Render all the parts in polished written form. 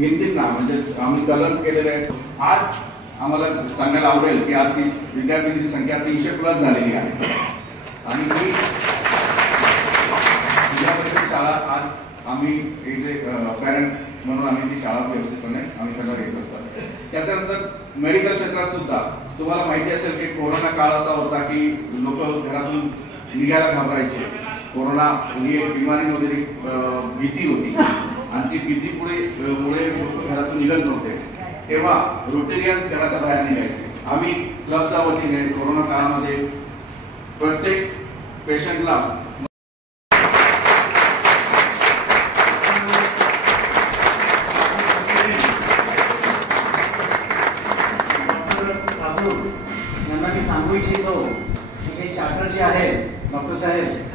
भिंतींना म्हणजे आम्ही कलर केलेले आहेत। आज आम्हाला सांगायला आवडेल की आज विद्यार्थ्यांची संख्या 300+ झालेली आहे आणि ही शाळा आज आम्ही जे पॅरेंट म्हणून आम्ही ती शाळा व्यवस्थितपणे आम्ही सगळं हे करतो। त्याच्यानंतर मेडिकल क्षेत्रात सुद्धा तुम्हाला माहिती असेल की कोरोना काळ असा होता की लोक घरातून निघायला घाबरायचे। कोरोना ही एक बिमारीमध्ये भीती होती आणि ती भीतीमुळे लोक घरातून निघत नव्हते, तेव्हा रोटेरियन्स घराच्या बाहेर निघायचे। आम्ही क्लबच्या वतीने कोरोना काळामध्ये प्रत्येक पेशंटला यांना सांगू इच्छितो की हे चार्टर जे आहे डॉक्टर साहेब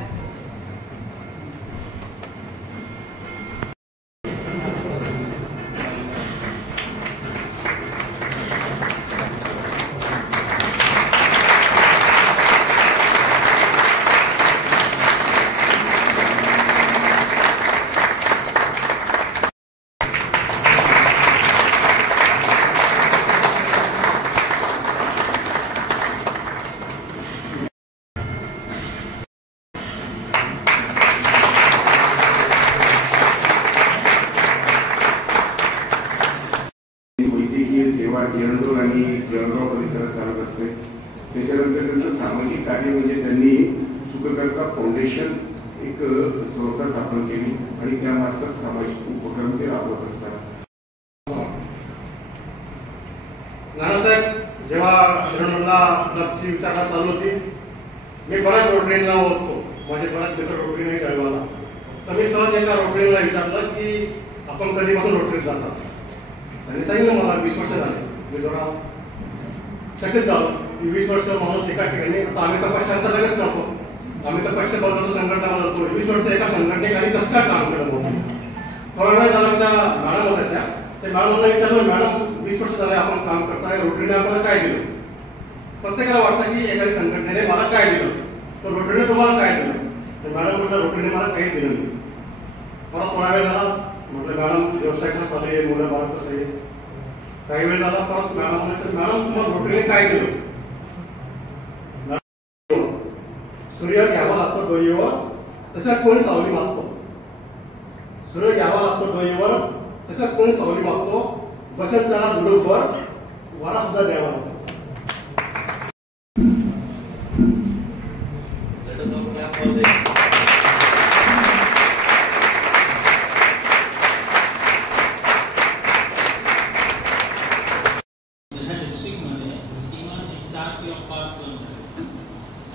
सेवा येळंदूर आणि जळगाव परिसरात चालत असते। त्याच्यानंतर त्यांचं सामाजिक कार्य म्हणजे त्यांनी सुखकर्ता फाउंडेशन एक संस्था स्थापन केली आणि त्यामार्फत सामाजिक उपक्रम ते राबवत असतात। नानासाहेब जेव्हा हिरणला क्लबची विचारणा चालू होती, मी बऱ्याच रोटरीला होतो, माझे बऱ्याच मित्र रोटरीने जळगावला, तर मी सहज एका रोटरीला विचारलं की आपण कधीपासून रोटरीत जातात। त्यांनी सांगितलं मला 20 वर्ष झाले। मी जरा चकित झालो की 20 वर्ष माणूस एका ठिकाणी, आता आम्ही तर पश्चांतर लगेच करतो, आम्ही तर पश्चिम बंगाल संघटना बनवतो, 20 वर्ष एका संघटनेखाली कसं काय काम करत होतो। थोडा वेळ झाला त्या मॅडम होत्या त्या मॅडमला विचारलं, मॅडम 20 वर्ष झाले आपण काम करताय, रोटरीने आपल्याला काय दिलं? प्रत्येकाला वाटतं की एखादी संघटनेने मला काय दिलं, तर रोटरीने तुम्हाला काय दिलं? तर मॅडम म्हटलं रोटरीने मला काही दिलं नाही। मला थोडा वेळ झाला, म्हटलं मॅडम व्यवसायाला चालू आहे, मुलं बाळ कसं आहे। काही वेळ झाला, परत मॅडम म्हटलं मॅडम तुम्हाला रोटरीने काय दिलं? सूर्य घ्यावा लागतो डोईवर, तशात कोणी सावली मागतो। सूर्य घ्यावा लागतो डोईवर, तशात कोणी सावली मागतो। बसंताला दुडूकवर वारा सुद्धा द्यावा लागतो।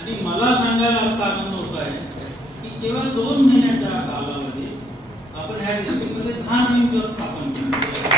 आणि मला सांगायला आता आनंद होत आहे की केवळ 2 महिन्याच्या कालावधीत आपण ह्या डिस्ट्रिक्टमध्ये 10 नवीन क्लब स्थापन केले।